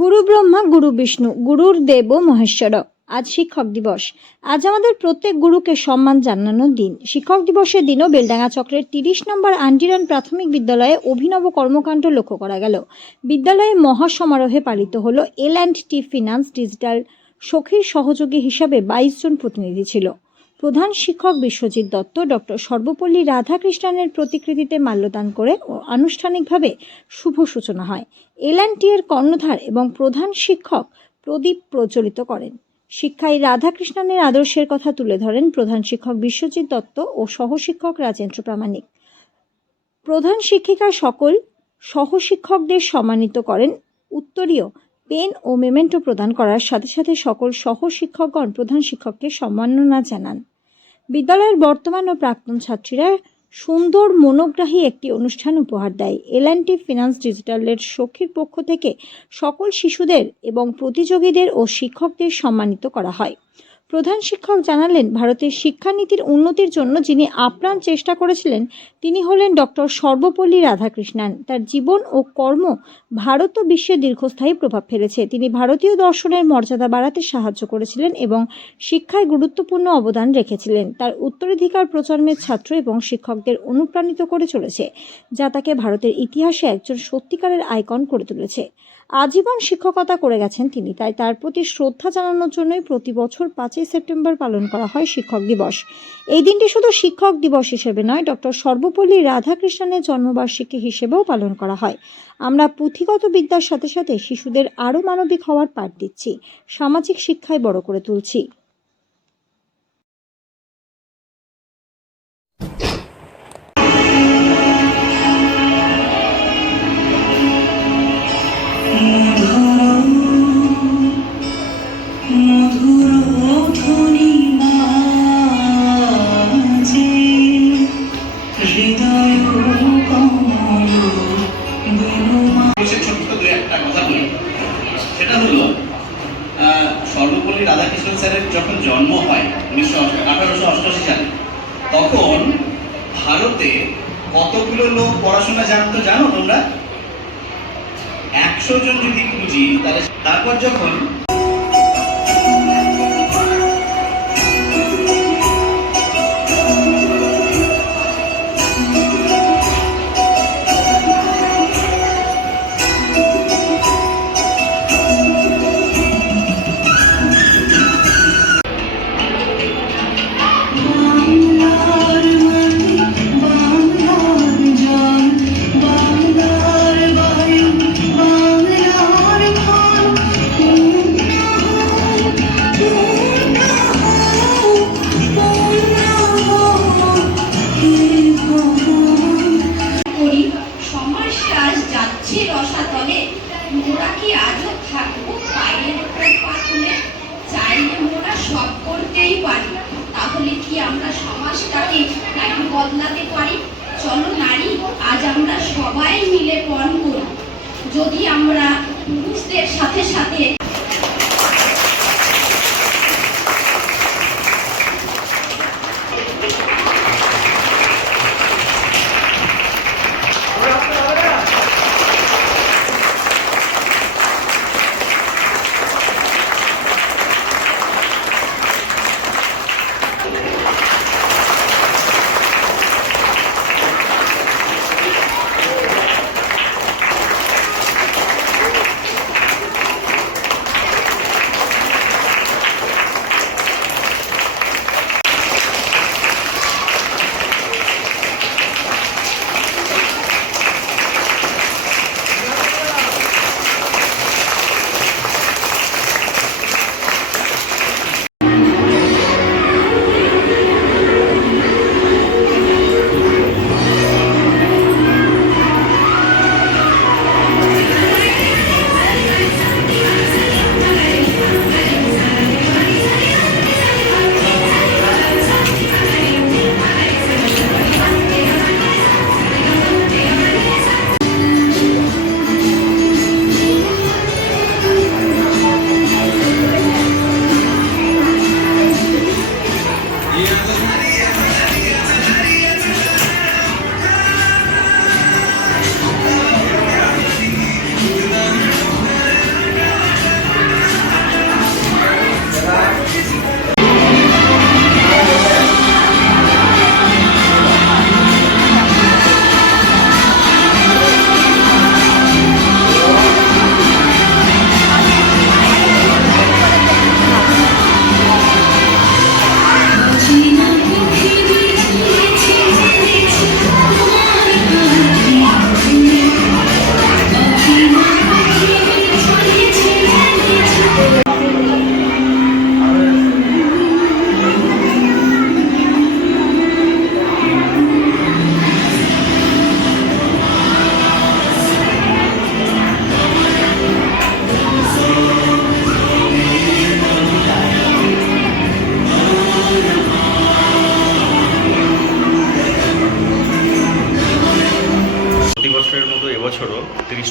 গুরু ব্রহ্মা গুরু বিষ্ণু গুরুর দেব মহেশ্বর। আজ শিক্ষক দিবস। আজ আমাদের প্রত্যেক গুরুকে সম্মান জানানোর দিন। শিক্ষক দিবসের দিনও বেলডাঙ্গা চক্রের 30 নম্বর আন্ডিরান প্রাথমিক বিদ্যালয়ে অভিনব কর্মকাণ্ড লক্ষ্য করা গেল। বিদ্যালয়ে মহাসমারোহে পালিত হলো L&T ফিনান্স ডিজিটাল সখীর সহযোগী হিসাবে 22 জন প্রতিনিধি ছিল। প্রধান শিক্ষক বিশ্বজিৎ দত্ত ডক্টর সর্বপল্লী রাধাকৃষ্ণনের প্রতিকৃতিতে মাল্যদান করে ও আনুষ্ঠানিকভাবে শুভ সূচনা হয়। L&T এর কর্ণধার এবং প্রধান শিক্ষক প্রদীপ প্রজ্বলিত করেন। শিক্ষায় রাধাকৃষ্ণনের আদর্শের কথা তুলে ধরেন প্রধান শিক্ষক বিশ্বজিৎ দত্ত ও সহশিক্ষক রাজেন্দ্র প্রামাণিক। প্রধান শিক্ষিকা সকল সহশিক্ষকদের সম্মানিত করেন। উত্তরীয় পেন ও মেমেন্টো প্রদান করার সাথে সাথে সকল সহশিক্ষকগণ প্রধান শিক্ষককে সম্মাননা জানান। বিদ্যালয়ের বর্তমান ও প্রাক্তন ছাত্রীরা সুন্দর মনোগ্রাহী একটি অনুষ্ঠান উপহার দেয়। L&T ফিনান্স ডিজিটালের সখীর পক্ষ থেকে সকল শিশুদের এবং প্রতিযোগীদের ও শিক্ষকদের সম্মানিত করা হয়। প্রধান শিক্ষক জানালেন, ভারতের শিক্ষানীতির উন্নতির জন্য যিনি আপ্রাণ চেষ্টা করেছিলেন তিনি হলেন ডক্টর সর্বপল্লী রাধাকৃষ্ণন। তার জীবন ও কর্ম ভারত ও বিশ্বে দীর্ঘস্থায়ী প্রভাব ফেলেছে। তিনি ভারতীয় দর্শনের মর্যাদা বাড়াতে সাহায্য করেছিলেন এবং শিক্ষায় গুরুত্বপূর্ণ অবদান রেখেছিলেন। তার উত্তরাধিকার প্রজন্মের ছাত্র এবং শিক্ষকদের অনুপ্রাণিত করে চলেছে, যা তাকে ভারতের ইতিহাসে একজন সত্যিকারের আইকন করে তুলেছে। আজীবন শিক্ষকতা করে গেছেন তিনি, তাই তার প্রতি শ্রদ্ধা জানানোর জন্যই প্রতি বছর 5ই সেপ্টেম্বর পালন করা হয় শিক্ষক দিবস। এই দিনটি শুধু শিক্ষক দিবস হিসেবে নয়, ডক্টর সর্বপল্লী রাধাকৃষ্ণনের জন্মবার্ষিকী হিসেবেও পালন করা হয়। আমরা পুঁথিগত বিদ্যার সাথে সাথে শিশুদের আরও মানবিক হওয়ার পাঠ দিচ্ছি, সামাজিক শিক্ষায় বড় করে তুলছি। সেটা হলো সর্বপল্লী রাধাকৃষ্ণন স্যারের যখন জন্ম হয় 1888 সালে, তখন ভারতে কতগুলো লোক পড়াশোনা জানতো জানো তোমরা? 100 জন যদি খুঁজি তাহলে। তারপর যখন রসাতলে মোরা কি আজও থাকবো পায়ের উপর পা তুলে? চাইলে মোরা সব করতেই পারি, তাহলে কি আমরা সমাজটাকে একটু বদলাতে পারি? চলো নারী, আজ আমরা সবাই মিলে পণ করি। যদি আমরা পুরুষদের সাথে সাথে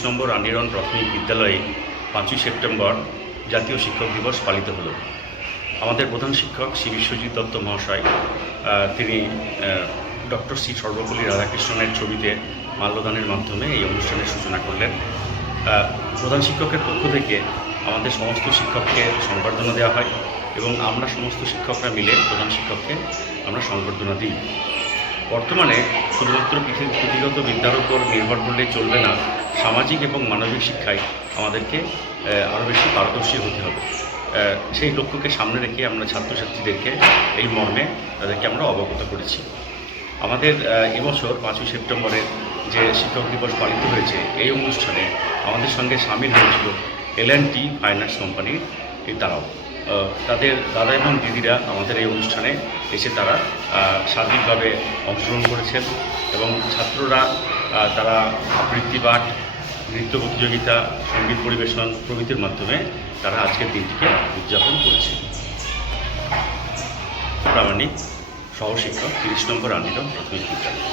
নম্বর আন্ডিরন প্রাথমিক বিদ্যালয়ে 5ই সেপ্টেম্বর জাতীয় শিক্ষক দিবস পালিত হলো। আমাদের প্রধান শিক্ষক শ্রী বিশ্বজিৎ দত্ত মহাশয় তিনি ডক্টর শ্রী সর্বপল্লী রাধাকৃষ্ণনের ছবিতে মাল্যদানের মাধ্যমে এই অনুষ্ঠানের সূচনা করলেন। প্রধান শিক্ষকের পক্ষ থেকে আমাদের সমস্ত শিক্ষককে সংবর্ধনা দেওয়া হয় এবং আমরা সমস্ত শিক্ষকরা মিলে প্রধান শিক্ষককে আমরা সংবর্ধনা দিই। বর্তমানে শুধুমাত্র পুঁথিগত বিদ্যার উপর নির্ভর করলে চলবে না, সামাজিক এবং মানবিক শিক্ষায় আমাদেরকে আরও বেশি পারদর্শী হতে হবে। সেই লক্ষ্যকে সামনে রেখে আমরা ছাত্রছাত্রীদেরকে এই মর্মে তাদেরকে আমরা অবগত করেছি। আমাদের এবছর 5ই সেপ্টেম্বরের যে শিক্ষক দিবস পালিত হয়েছে, এই অনুষ্ঠানে আমাদের সঙ্গে সামিল হয়েছিল L&T ফাইন্যান্স কোম্পানির তারাও। তাদের দাদা এবং দিদিরা আমাদের এই অনুষ্ঠানে এসে তারা সার্বিকভাবে অংশগ্রহণ করেছেন এবং ছাত্ররা তারা আবৃত্তি পাঠ, নৃত্য প্রতিযোগিতা, সঙ্গীত পরিবেশন প্রভৃতির মাধ্যমে তারা আজকের দিনটিকে উদযাপন করেছে। প্রামাণিক সহশিক্ষক 30 নম্বর আন্ডিরন প্রাথমিক বিদ্যালয়।